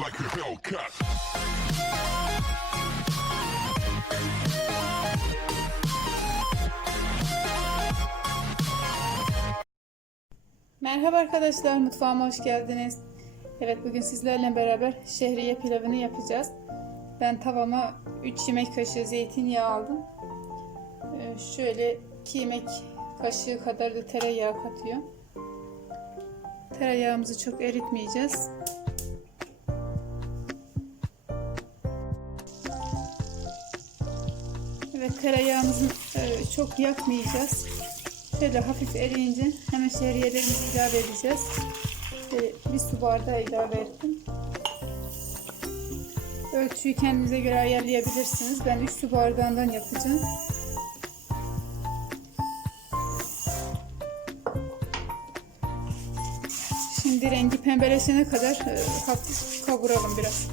like a Hellcat. Merhaba arkadaşlar, mutfağıma hoş geldiniz. Evet, bugün sizlerle beraber şehriye pilavını yapacağız. Ben tavama 3 yemek kaşığı zeytinyağı aldım. Ee, şöyle 2 yemek kaşığı kadar da tereyağı katıyorum. Tereyağımızı çok eritmeyeceğiz. Evet, tereyağımızı e, çok yakmayacağız. Şöyle hafif eriyince hemen şehriyelerimizi ilave edeceğiz. Şöyle bir su bardağı ilave ettim. Ölçüyü kendinize göre ayarlayabilirsiniz. Ben 3 su bardağından yapacağım. Şimdi rengi pembeleşene kadar e, hafif kavuralım biraz.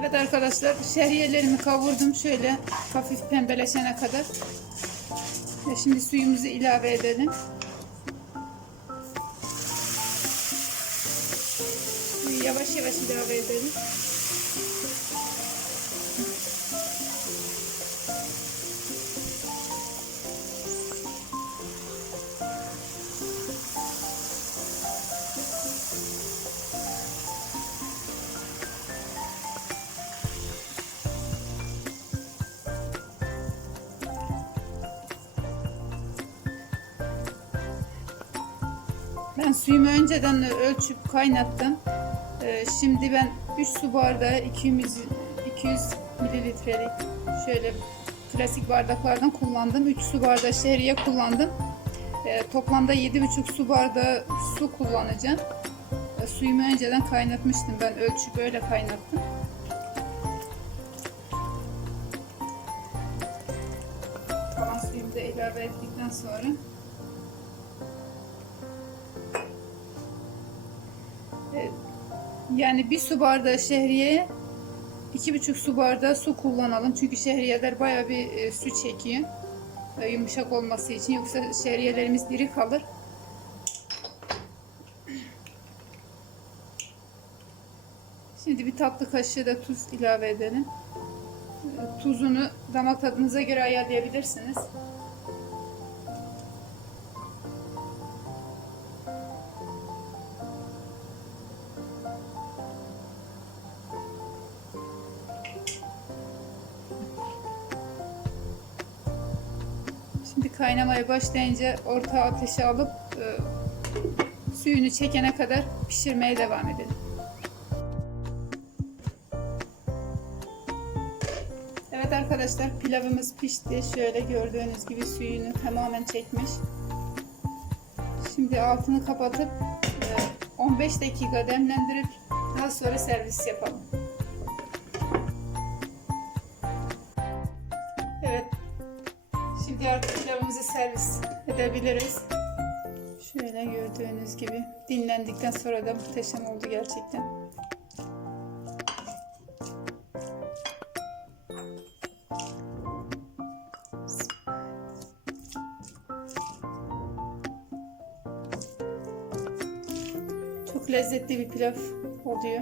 Evet arkadaşlar şehriyelerimi kavurdum şöyle hafif pembeleşene kadar. Ve şimdi suyumuzu ilave edelim. Yavaş yavaş ilave edelim. Ben suyumu önceden ölçüp kaynattım. Ee, Şimdi ben 3 su bardağı 200, 200 mililitrelik şöyle klasik bardaklardan kullandım. 3 su bardağı şehriye kullandım. Ee, Toplamda 7,5 su bardağı su kullanacağım. Ee, Suyumu önceden kaynatmıştım. Ben ölçüp öyle kaynattım. Kalan suyumu da ilave ettikten sonra Yani bir su bardağı şehriyeye iki buçuk su bardağı su kullanalım. Çünkü şehriyeler bayağı bir e, su çekiyor. E, yumuşak olması için. Yoksa şehriyelerimiz diri kalır. Şimdi bir tatlı kaşığı da tuz ilave edelim. E, Tuzunu damak tadınıza göre ayarlayabilirsiniz. Kaynamaya başlayınca orta ateşe alıp e, suyunu çekene kadar pişirmeye devam edelim. Evet arkadaşlar pilavımız pişti. Şöyle gördüğünüz gibi suyunu tamamen çekmiş. Şimdi altını kapatıp e, 15 dakika demlendirip daha sonra servis yapalım. Pilavımızı servis edebiliriz. Şöyle gördüğünüz gibi dinlendikten sonra da muhteşem oldu gerçekten. Çok lezzetli bir pilav oluyor.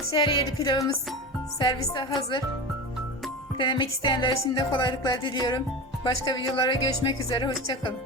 Evet şehriyeli pilavımız serviste hazır. Denemek isteyenlere şimdi kolaylıklar diliyorum. Başka videolara görüşmek üzere. Hoşçakalın.